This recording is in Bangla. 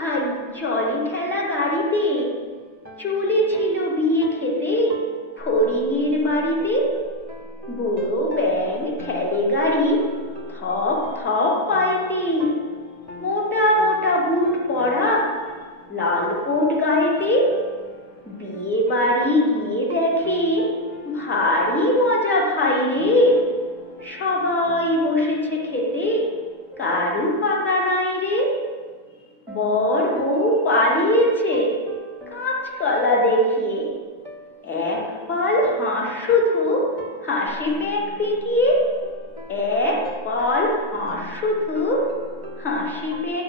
ভাই চলে ঠেলা গাড়িতে চলেছিল বিয়ে খেতে ফড়িংয়ের বাড়িতে। বুড়ো ব্যাং ঠেলে গাড়ি থপ থপ পাইতে, মোটা মোটা বুট পরা লাল কোট গায়েতে। বিয়ে বাড়ি গিয়ে দেখে ভারী মজা ভাই রে, সবাই বসেছে খেতে কারু পাতা নাই রে। বর বউ পালিয়েছে কাঁচকলা দেখিয়ে, এক পাল হাঁস শুধু হাসি পেট পিকিয়ে। এক পাল হাঁস শুধু হাসি পেট